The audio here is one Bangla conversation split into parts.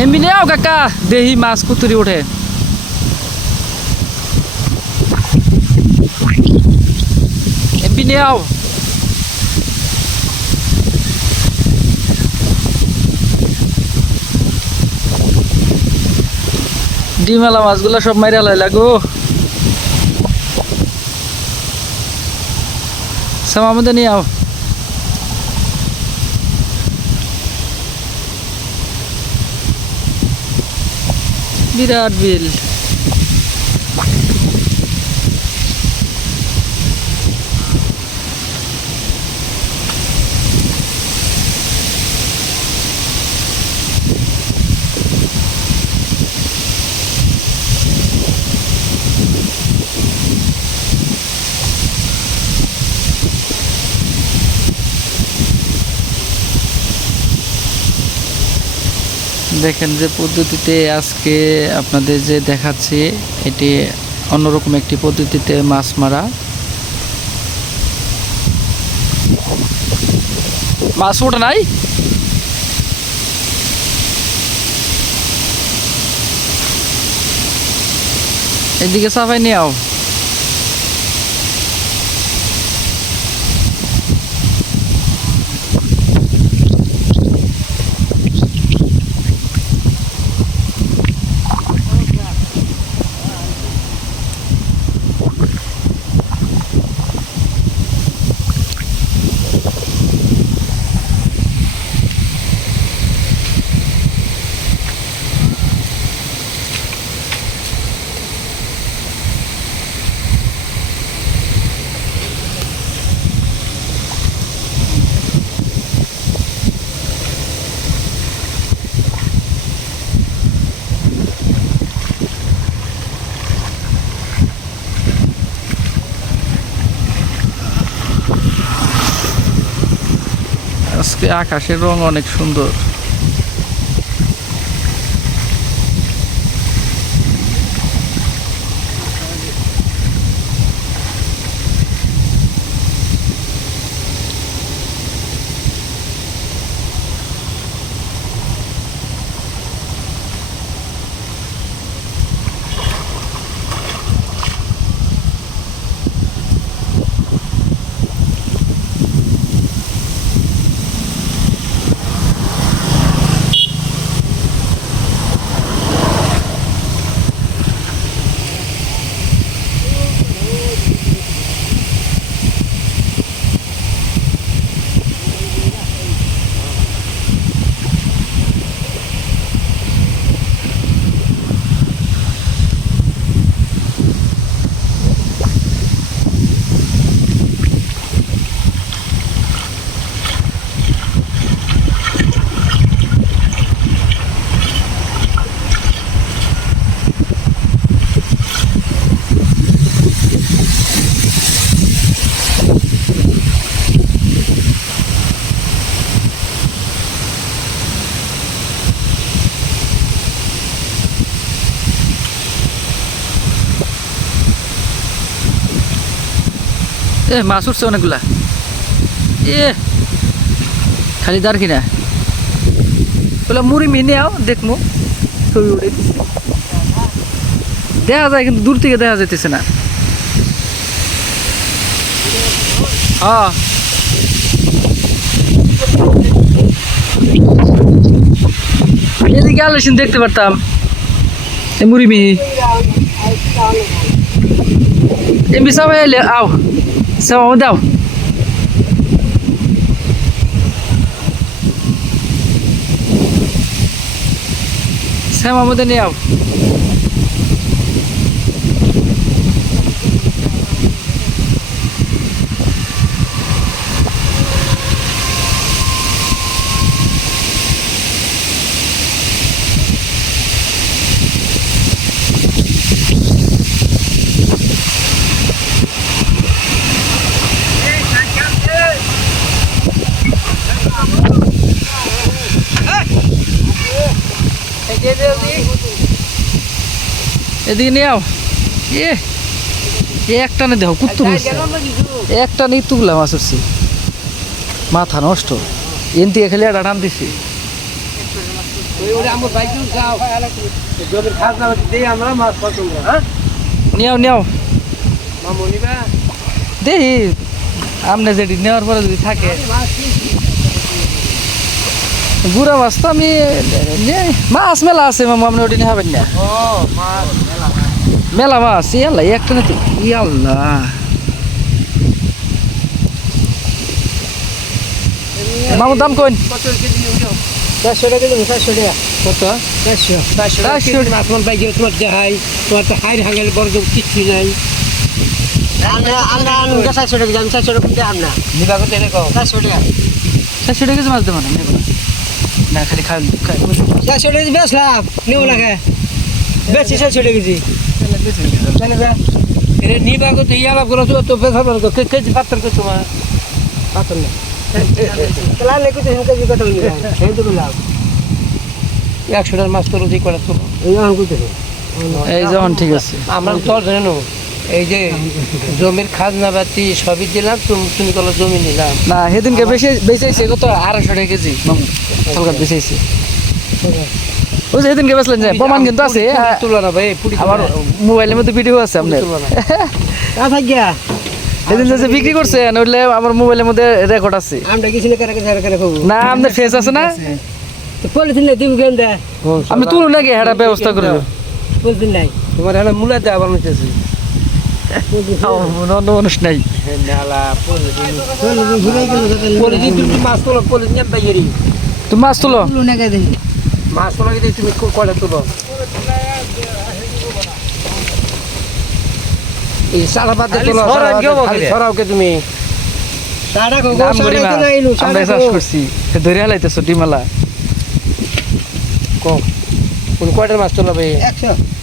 এমনি নেও কাকা দেহি মাছ কুতুরি ওঠে এমনি নেও ডিমালা মাছগুলো সব মাইরা লাই লাগো সামা মধ্যে নিয়ে আও বিরাট বিল দেখেন যে পদ্ধতিতে আজকে আপনাদের যে দেখাচ্ছি এটি অন্যরকম একটি পদ্ধতিতে মাছ মারা মাছ ওঠে নাই এদিকে সাফাই নিয়ে আও আজকে আকাশের রং অনেক সুন্দর মাছ উঠছে অনেকগুলা খালি দাঁড় কিনা বলে মুড়ি মিনে আও দেখমু ছবি উঠে দেখা যায় কিন্তু দূর থেকে দেখা যাইতেছে না হ্যাঁ এদিকে আলো দেখতে পারতাম এই মুড়ি মিহি এমনি সবাই এলে আও সবাই দাও শ্যামা মধ্যে নিয়ে আও এদিকে নিয়ে আও একটা নে দেখো কুত্তু একটা নিয়ে তুগলা মাছ উঠছি মাথা নষ্ট এন থেকে খেলে একটা টান দিছি ওই ওরে আমার বাইক যাও জমির খাজনা দেই আমরা মাছ পছন্দ হ্যাঁ নিও নিও মামু নিবা দেখি আপনি যেটি নেওয়ার পরে যদি থাকে গুড়া মাছ তো আমি মাছ মেলা আছে মামু আপনি ওটি খাবেন না ও মাছ মেলা মাছ ইয়াল্লা একটা না তো ইয়াল্লা মামু দাম কোন কত কেজি নিও 400 টাকা দিন 400 টাকা কত 400 400 মাছ মন বাইক তোমার দেখাই তোমার তো হাইর হাঙ্গেল বড় কিছু নাই আমরা 400 টাকা আমি 400 টাকা দিলাম না নিবা কত এনে কও 400 টাকা 400 টাকা মাছ দেবো না নেবো না না খালি খাই 400 টাকা বেচলাম নিও না কে বেশি 400 টাকা কেজি জানি না এরে নিবা কত ইয়ালা করো তো বেচা বড় কেজি পাত্র কত তোমার পাতন না তাহলে লেখো তো কেজি কত নিবা এই তো লাভ 100 টাকার মাছ তোর দিয়ে করে তোলো এই এখন কইতেছে এই যখন ঠিক আছে আমরা তো জানো এই যে জমির খাজনা বাতি সবই দিলাম তুমি কল জমি নিলাম না সেদিনকে বেচাইছে কত 250 টাকা কেজি মামু হালকা বেচাইছে ওই যে সেদিনকে বেচলেন যে প্রমাণ কিন্তু আছে তুলো না ভাই পুরি আমার মোবাইলের মধ্যে ভিডিও আছে আপনার তুলো না তা থাক গিয়া সেদিন যে বিক্রি করছে নইলে আমার মোবাইলের মধ্যে রেকর্ড আছে আমরা কিছু না করে করে খাবো না আপনার ফেস আছে না তো পলিথিন নাই দিব কেন দে আমি তুলু নাকি হেডা ব্যবস্থা করে পলিথিন নাই তোমার হলো মুলাতে আবার নিতেছি অন্য মানুষ নাই নালা পলিথিন ঘুরে গেল পলিথিন তুমি মাছ তোলো পলিথিন বাইরি তুমি মাছ তুলো না কে দেন মাছ তোলা কি তুমি কয়টা তুলো এই সারা বাদ তোলো সরাও কে তুমি সাড়া কো দাম করি সাড়া মাছ তো নাইলু আমরা সাড়া চাষ করছি ধরে হালাইতেছো ডিমালা কোন কয়টার মাছ তোলা ভাই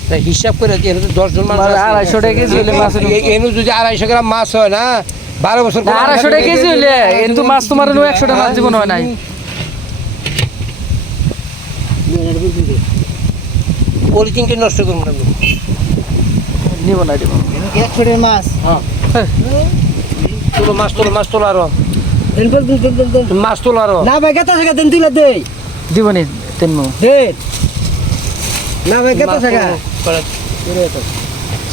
100 হিসাব করে দিয়ে 10 জন মানুষ 250 টাকা কেজি হলে মাছ এনু যদি 250 গ্রাম মাছ হয় না 12 বছর 250 টাকা কেজি হলে কিন্তু মাছ তোমার 100 টাকা মাছ জীবন হয় নাই পলিথিনকে নষ্ট করবো না নিব না দিব 100 টাকা মাছ তোলো মাছ তোলো আরো দেন দেন মাছ তোলো আরো না ভাই কত টাকা দেন দিলা দে দিব নি তেমন দে না ভাই কত টাকা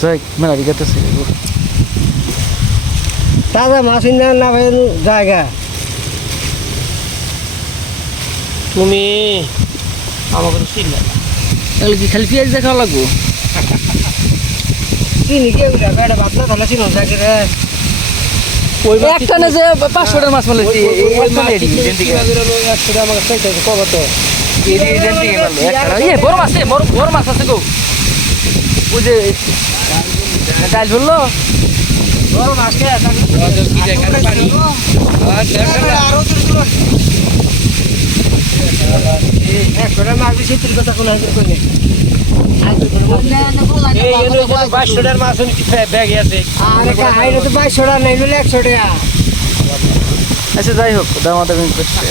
যাই মেলা দিগাতেছে তাজা মাছ না না ভাই জায়গা তুমি আমাকে চিনলে তাহলে কি খালি পেঁয়াজ দেখা লাগবো চিনি কে উড়া বেড়া ভাত না তাহলে চিনো জায়গা রে ওই একটা না যে 500 টাকার মাছ বলেছি বড় মাছ বড় মাছ আছে গো ওই যে ডাল বললো বড় মাছ কে মাছ বেশি তোর কথা কোন হাজার কইলে মাছ ব্যাগে আছে আরে কা হাইরে তো 22 টাকা নাই বলে 100 টাকা আচ্ছা যাই হোক দামাদামি করছে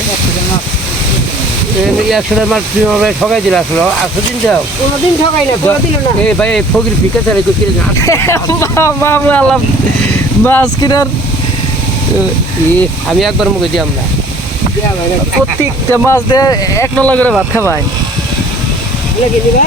100 টাকার মাছ তুমি আমার ঠকাই দিলে আসলো দিন যাও কোনদিন ঠকাই না কোনদিন না এই ভাই ফকির ভিকা চালাই কই কিনে মামু আলাম মাছ কিনার আমি একবার মুখে দিলাম না প্রত্যেকটা মাছ দিয়ে 1 নলা করে ভাত খাবাই লাগে দিবা